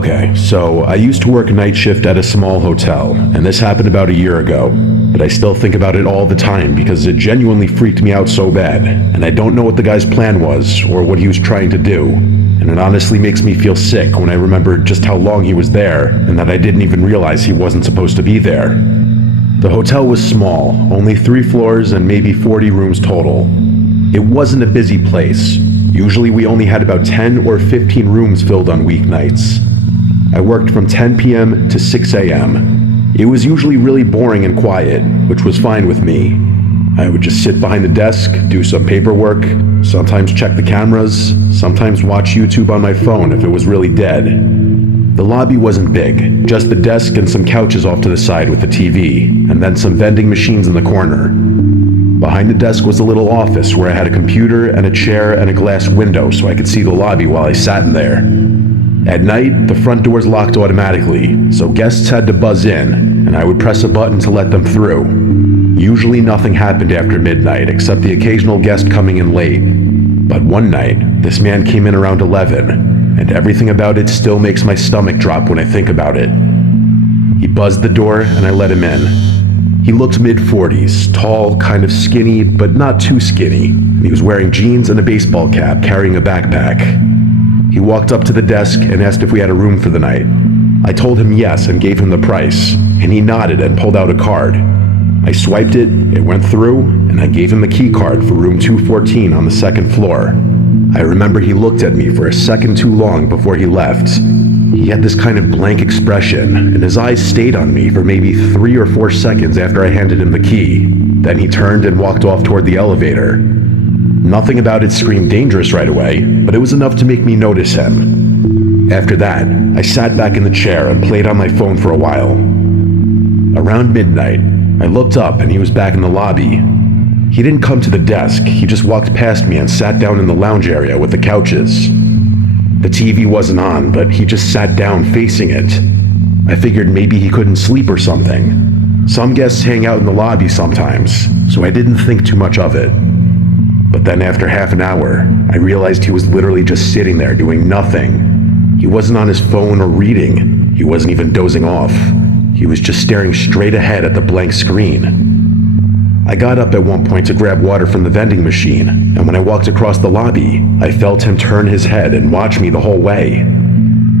Okay, so I used to work night shift at a small hotel, and this happened about a year ago. But I still think about it all the time because it genuinely freaked me out so bad, and I don't know what the guy's plan was or what he was trying to do. And it honestly makes me feel sick when I remember just how long he was there and that I didn't even realize he wasn't supposed to be there. The hotel was small, only 3 floors and maybe 40 rooms total. It wasn't a busy place. Usually we only had about 10 or 15 rooms filled on weeknights. I worked from 10 p.m. to 6 a.m. It was usually really boring and quiet, which was fine with me. I would just sit behind the desk, do some paperwork, sometimes check the cameras, sometimes watch YouTube on my phone if it was really dead. The lobby wasn't big, just the desk and some couches off to the side with the TV, and then some vending machines in the corner. Behind the desk was a little office where I had a computer and a chair and a glass window so I could see the lobby while I sat in there. At night, the front doors locked automatically, so guests had to buzz in, and I would press a button to let them through. Usually nothing happened after midnight except the occasional guest coming in late. But one night, this man came in around 11, and everything about it still makes my stomach drop when I think about it. He buzzed the door and I let him in. He looked mid-40s, tall, kind of skinny, but not too skinny. He was wearing jeans and a baseball cap, carrying a backpack. He walked up to the desk and asked if we had a room for the night. I told him yes and gave him the price, and he nodded and pulled out a card. I swiped it, it went through, and I gave him the key card for room 214 on the 2nd floor. I remember he looked at me for a second too long before he left. He had this kind of blank expression, and his eyes stayed on me for maybe 3 or 4 seconds after I handed him the key. Then he turned and walked off toward the elevator. Nothing about it screamed dangerous right away, but it was enough to make me notice him. After that, I sat back in the chair and played on my phone for a while. Around midnight, I looked up and he was back in the lobby. He didn't come to the desk, he just walked past me and sat down in the lounge area with the couches. The TV wasn't on, but he just sat down facing it. I figured maybe he couldn't sleep or something. Some guests hang out in the lobby sometimes, so I didn't think too much of it. But then after half an hour, I realized he was literally just sitting there doing nothing. He wasn't on his phone or reading. He wasn't even dozing off. He was just staring straight ahead at the blank screen. I got up at one point to grab water from the vending machine, and when I walked across the lobby, I felt him turn his head and watch me the whole way.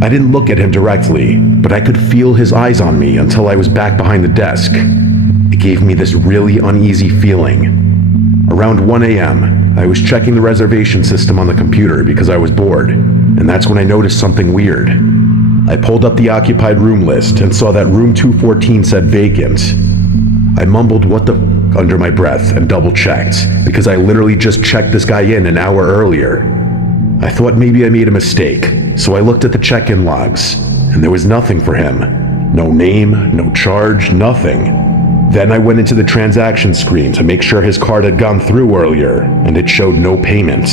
I didn't look at him directly, but I could feel his eyes on me until I was back behind the desk. It gave me this really uneasy feeling. Around 1 a.m., I was checking the reservation system on the computer because I was bored, and that's when I noticed something weird. I pulled up the occupied room list and saw that room 214 said vacant. I mumbled what the f under my breath and double-checked, because I literally just checked this guy in an hour earlier. I thought maybe I made a mistake, so I looked at the check-in logs, and there was nothing for him. No name, no charge, nothing. Then I went into the transaction screen to make sure his card had gone through earlier, and it showed no payment.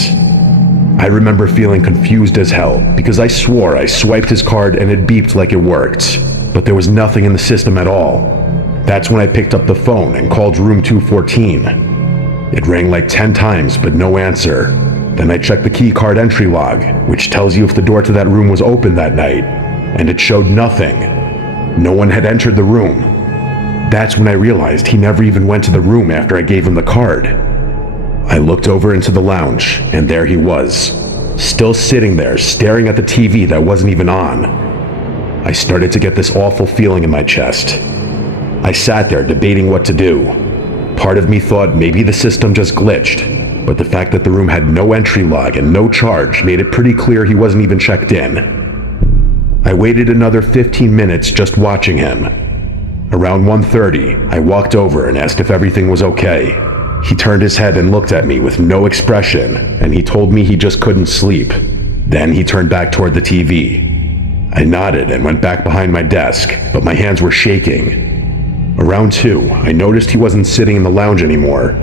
I remember feeling confused as hell, because I swore I swiped his card and it beeped like it worked, but there was nothing in the system at all. That's when I picked up the phone and called room 214. It rang like 10 times, but no answer. Then I checked the key card entry log, which tells you if the door to that room was open that night, and it showed nothing. No one had entered the room. That's when I realized he never even went to the room after I gave him the card. I looked over into the lounge, and there he was, still sitting there, staring at the TV that wasn't even on. I started to get this awful feeling in my chest. I sat there debating what to do. Part of me thought maybe the system just glitched, but the fact that the room had no entry log and no charge made it pretty clear he wasn't even checked in. I waited another 15 minutes just watching him. Around 1:30, I walked over and asked if everything was okay. He turned his head and looked at me with no expression, and he told me he just couldn't sleep. Then he turned back toward the TV. I nodded and went back behind my desk, but my hands were shaking. Around 2, I noticed he wasn't sitting in the lounge anymore.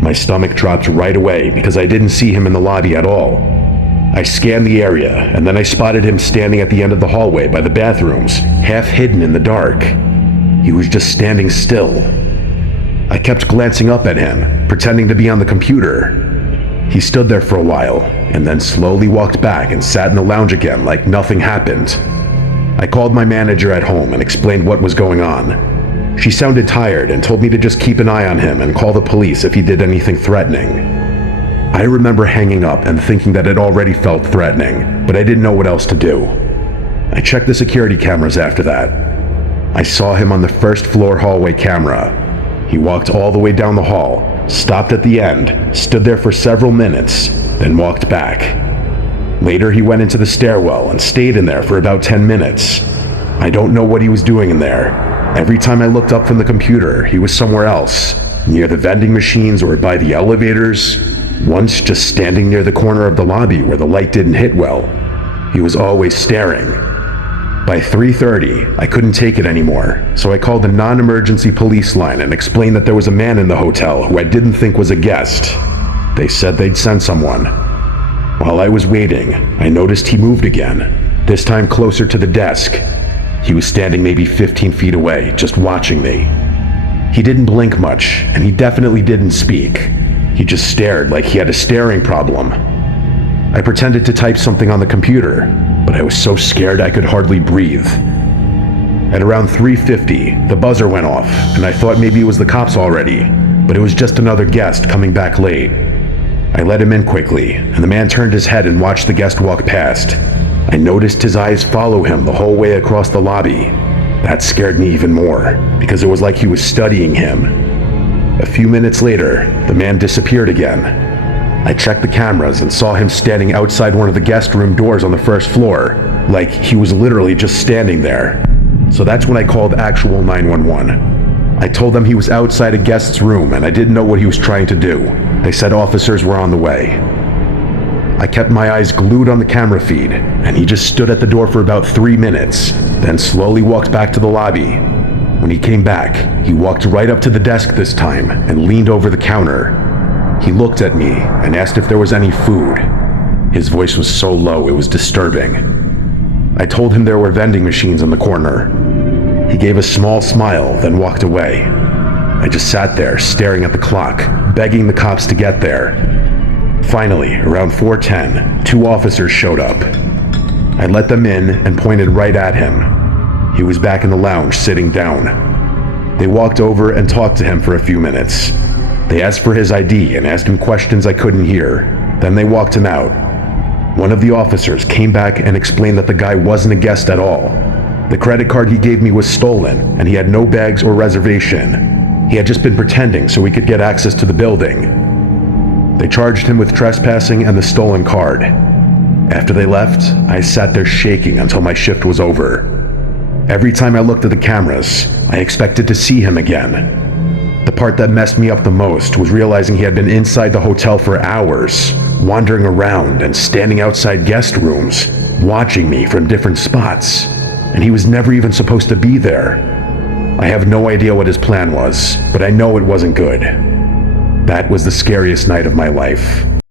My stomach dropped right away because I didn't see him in the lobby at all. I scanned the area, and then I spotted him standing at the end of the hallway by the bathrooms, half hidden in the dark. He was just standing still. I kept glancing up at him, pretending to be on the computer. He stood there for a while, and then slowly walked back and sat in the lounge again like nothing happened. I called my manager at home and explained what was going on. She sounded tired and told me to just keep an eye on him and call the police if he did anything threatening. I remember hanging up and thinking that it already felt threatening, but I didn't know what else to do. I checked the security cameras after that. I saw him on the first floor hallway camera. He walked all the way down the hall, stopped at the end, stood there for several minutes, then walked back. Later, he went into the stairwell and stayed in there for about 10 minutes. I don't know what he was doing in there. Every time I looked up from the computer, he was somewhere else, near the vending machines or by the elevators. Once just standing near the corner of the lobby where the light didn't hit well. He was always staring. By 3:30, I couldn't take it anymore, so I called the non-emergency police line and explained that there was a man in the hotel who I didn't think was a guest. They said they'd send someone. While I was waiting, I noticed he moved again, this time closer to the desk. He was standing maybe 15 feet away, just watching me. He didn't blink much, and he definitely didn't speak. He just stared like he had a staring problem. I pretended to type something on the computer, but I was so scared I could hardly breathe. At around 3:50, the buzzer went off, and I thought maybe it was the cops already, but it was just another guest coming back late. I let him in quickly, and the man turned his head and watched the guest walk past. I noticed his eyes follow him the whole way across the lobby. That scared me even more, because it was like he was studying him. A few minutes later, the man disappeared again. I checked the cameras and saw him standing outside one of the guest room doors on the first floor, like he was literally just standing there. So that's when I called actual 911. I told them he was outside a guest's room and I didn't know what he was trying to do. They said officers were on the way. I kept my eyes glued on the camera feed, and he just stood at the door for about 3 minutes, then slowly walked back to the lobby. When he came back, he walked right up to the desk this time and leaned over the counter. He looked at me and asked if there was any food. His voice was so low it was disturbing. I told him there were vending machines in the corner. He gave a small smile, then walked away. I just sat there staring at the clock, begging the cops to get there. Finally, around 4:10, 2 officers showed up. I let them in and pointed right at him. He was back in the lounge, sitting down. They walked over and talked to him for a few minutes. They asked for his ID and asked him questions I couldn't hear. Then they walked him out. One of the officers came back and explained that the guy wasn't a guest at all. The credit card he gave me was stolen, and he had no bags or reservation. He had just been pretending so he could get access to the building. They charged him with trespassing and the stolen card. After they left, I sat there shaking until my shift was over. Every time I looked at the cameras, I expected to see him again. The part that messed me up the most was realizing he had been inside the hotel for hours, wandering around and standing outside guest rooms, watching me from different spots, and he was never even supposed to be there. I have no idea what his plan was, but I know it wasn't good. That was the scariest night of my life.